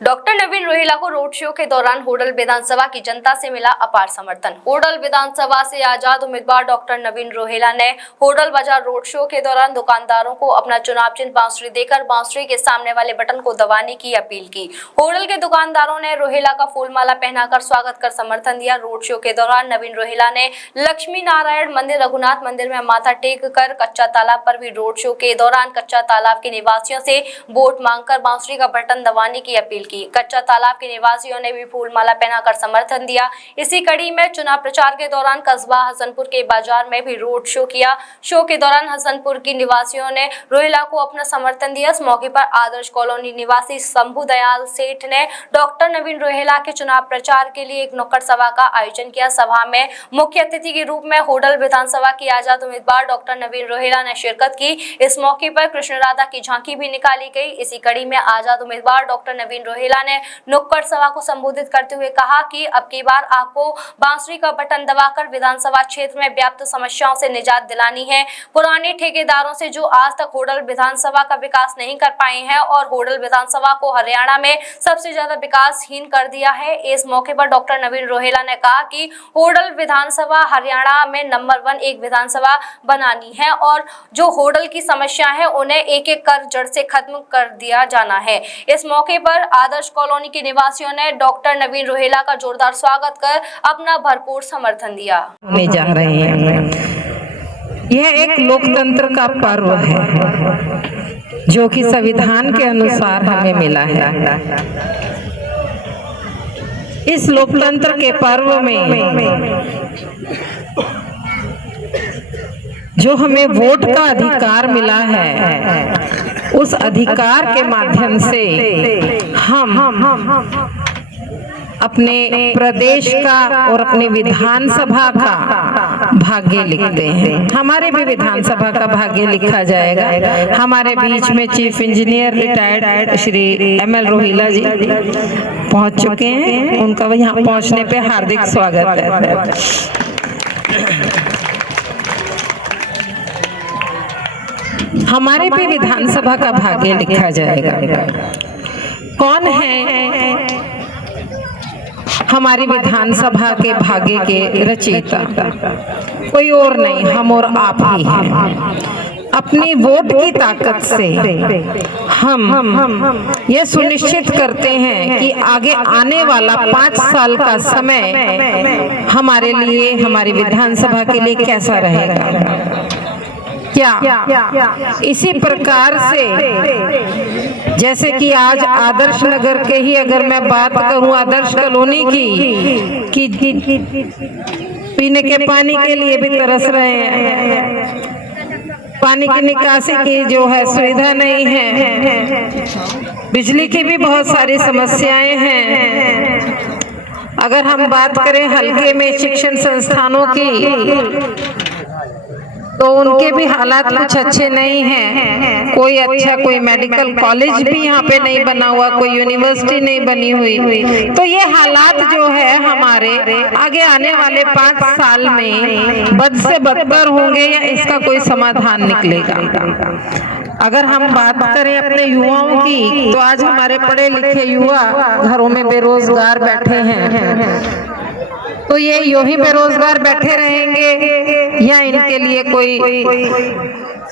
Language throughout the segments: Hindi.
डॉक्टर नवीन रोहेला को रोड शो के दौरान होडल विधानसभा की जनता से मिला अपार समर्थन। होडल विधानसभा से आजाद उम्मीदवार डॉक्टर नवीन रोहेला ने होडल बाजार रोड शो के दौरान दुकानदारों को अपना चुनाव चिन्ह बांसुरी देकर बांसुरी के सामने वाले बटन को दबाने की अपील की। होडल के दुकानदारों ने रोहेला का फूलमाला पहनाकर स्वागत कर समर्थन दिया। रोड शो के दौरान नवीन रोहेला ने लक्ष्मी नारायण मंदिर, रघुनाथ मंदिर में माथा टेक कर कच्चा तालाब पर भी रोड शो के दौरान कच्चा तालाब के निवासियों से वोट मांगकर बांसुरी का बटन दबाने की अपील की। कच्चा तालाब के निवासियों ने भी फूलमाला पहनाकर समर्थन दिया। इसी कड़ी में चुनाव प्रचार के दौरान कस्बा हसनपुर के बाजार में भी रोड शो किया। शो के दौरान हसनपुर की निवासियों ने रोहेला को अपना समर्थन दिया। इस मौके पर आदर्श कॉलोनी निवासी शंभू दयाल सेठ ने डॉक्टर नवीन रोहेला के चुनाव प्रचार के लिए एक नुक्कड़ सभा का आयोजन किया। सभा में मुख्य अतिथि के रूप में होडल विधानसभा की आजाद उम्मीदवार डॉक्टर नवीन रोहेला ने शिरकत की। इस मौके पर कृष्ण राधा की झांकी भी निकाली गई। इसी कड़ी में आजाद उम्मीदवार डॉक्टर नवीन रोहेला ने नुक्कड़ सभा को संबोधित करते हुए कहा कि अब की बार आपको बांसुरी का बटन दबाकर विधानसभा क्षेत्र में व्याप्त समस्याओं से निजात दिलानी है। पुराने ठेकेदारों से जो आज तक होडल विधानसभा का विकास नहीं कर पाए हैं और होडल विधानसभा को हरियाणा में सबसे ज्यादा विकासहीन कर दिया है। इस मौके पर डॉक्टर नवीन रोहेला ने कहा कि होडल विधानसभा हरियाणा में नंबर 1 एक विधानसभा बनानी है और जो होडल की समस्या है उन्हें एक एक कर जड़ से खत्म कर दिया जाना है। इस मौके पर आदर्श कॉलोनी के निवासियों ने डॉक्टर नवीन रोहेला का जोरदार स्वागत कर अपना भरपूर समर्थन दिया। होने जा रहे हैं। यह एक लोकतंत्र का पर्व है जो कि संविधान के अनुसार हमें मिला है। इस लोकतंत्र के पर्व में जो हमें वोट का अधिकार मिला है, उस अधिकार के माध्यम से हम अपने प्रदेश का और अपने विधानसभा का भाग्य लिखते हैं। हमारे भी विधानसभा का भाग्य लिखा जाएगा। हमारे बीच में chief engineer retired Shri ML Rohela जी पहुंच चुके हैं। उनका यहाँ पहुंचने पे हार्दिक स्वागत है। हमारे भी विधानसभा का भाग्य लिखा जाएगा। कौन है हमारी विधानसभा के भाग्य के रचयिता? कोई और नहीं, हम और आप ही हैं। अपनी वोट की ताकत से हम ये सुनिश्चित करते हैं कि आगे आने वाला 5 साल का समय हमारे लिए, हमारी विधानसभा के लिए कैसा रहेगा। क्या इसी प्रकार से जैसे कि आज आदर्श नगर के ही अगर मैं बात करूं, आदर्श कॉलोनी की पीने के पानी के लिए भी तरस रहे हैं। पानी की निकासी की जो है सुविधा नहीं है, बिजली की भी बहुत सारी समस्याएं हैं। अगर हम बात करें हल्के में शिक्षण संस्थानों की, तो उनके भी हालात कुछ अच्छे नहीं हैं। कोई अच्छा कोई मेडिकल कॉलेज भी यहाँ पे नहीं बना हुआ, कोई यूनिवर्सिटी नहीं बनी हुई। तो ये हालात जो है हमारे आगे आने वाले 5 साल में बद से बदतर होंगे या इसका कोई समाधान निकलेगा। अगर हम बात करें अपने युवाओं की, तो आज हमारे पढ़े लिखे युवा घरों में बेरोजगार बैठे हैं। तो ये यूं ही बेरोजगार बैठे रहेंगे या इनके लिए कोई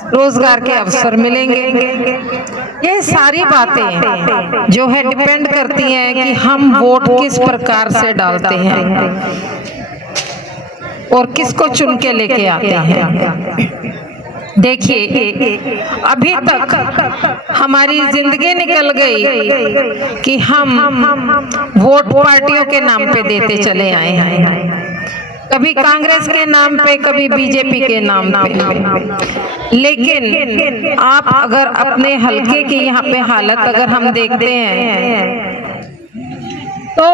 रोजगार के अवसर मिलेंगे? ये सारी बातें जो है डिपेंड करती हैं कि हम वोट किस प्रकार से डालते हैं और किसको चुन के लेके आते हैं। देखिए, अभी तक हमारी जिंदगी निकल गई कि हम वोट पार्टियों के नाम पे देते चले आए हैं। कभी कांग्रेस के नाम पे, कभी बीजेपी के नाम पे। लेकिन आप अगर अपने हलके की यहाँ पे हालत अगर हम देखते हैं, तो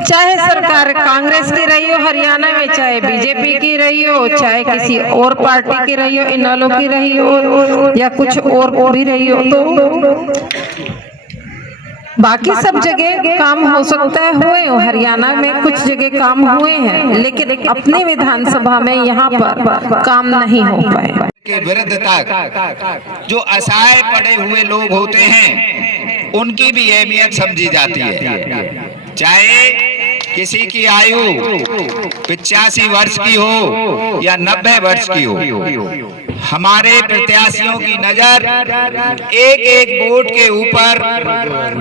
चाहे सरकार कांग्रेस की रही हो हरियाणा में, चाहे बीजेपी की रही हो, चाहे किसी और पार्टी की रही हो, इनेलो की रही हो या कुछ और भी रही हो, तो बाकी सब जगह काम हो सकता है हुए हो, हरियाणा में कुछ जगह काम हुए हैं, लेकिन अपनी विधानसभा में यहाँ पर काम नहीं हो पाए। के विरुद्ध तक जो असहाय पड़े हुए लोग होते हैं उनकी भी अहमियत समझी जाती है। चाहे किसी की आयु 85 वर्ष की हो या 90 वर्ष की हो, हमारे प्रत्याशियों की नजर एक एक वोट के ऊपर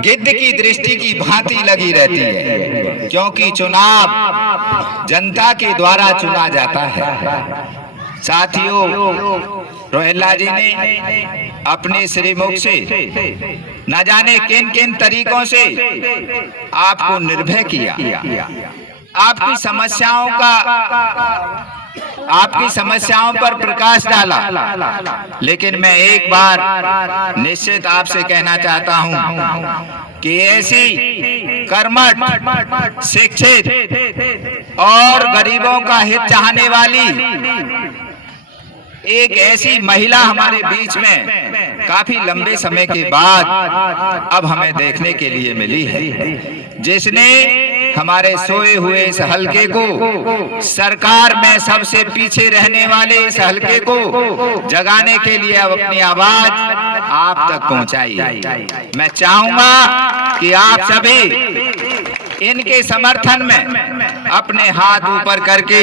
गिद्ध की दृष्टि की भांति लगी रहती है, क्योंकि चुनाव जनता के द्वारा चुना जाता है। साथियों, रोहेला जी ने अपने श्रीमुख से न जाने किन किन तरीकों से आपको निर्भय किया, आपकी समस्याओं पर प्रकाश डाला। लेकिन मैं एक बार निश्चित आपसे कहना चाहता हूं कि ऐसी कर्मठ, शिक्षित और गरीबों का हित चाहने वाली एक ऐसी महिला हमारे बीच में काफी लंबे समय के बाद अब हमें देखने के लिए मिली है, जिसने हमारे सोए हुए इस हलके को, सरकार में सबसे पीछे रहने वाले इस हलके को जगाने के लिए अब अपनी आवाज आप तक पहुंचाई है। मैं चाहूंगा कि आप सभी इनके समर्थन में अपने हाथ ऊपर करके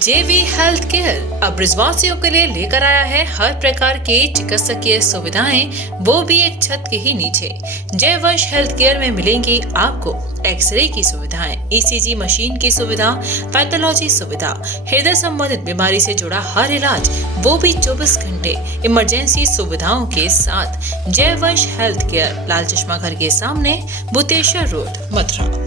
जेवी हेल्थ केयर अब ब्रिजवासियों के लिए लेकर आया है हर प्रकार की चिकित्सकीय सुविधाएं, वो भी एक छत के ही नीचे। जयवंश हेल्थ केयर में मिलेंगी आपको एक्सरे की सुविधाएं, ईसीजी मशीन की सुविधा, पैथोलॉजी सुविधा, हृदय संबंधित बीमारी से जुड़ा हर इलाज, वो भी 24 घंटे इमरजेंसी सुविधाओं के साथ। जयवंश हेल्थ केयर, लाल चश्मा घर के सामने, बुतेश्वर रोड, मथुरा।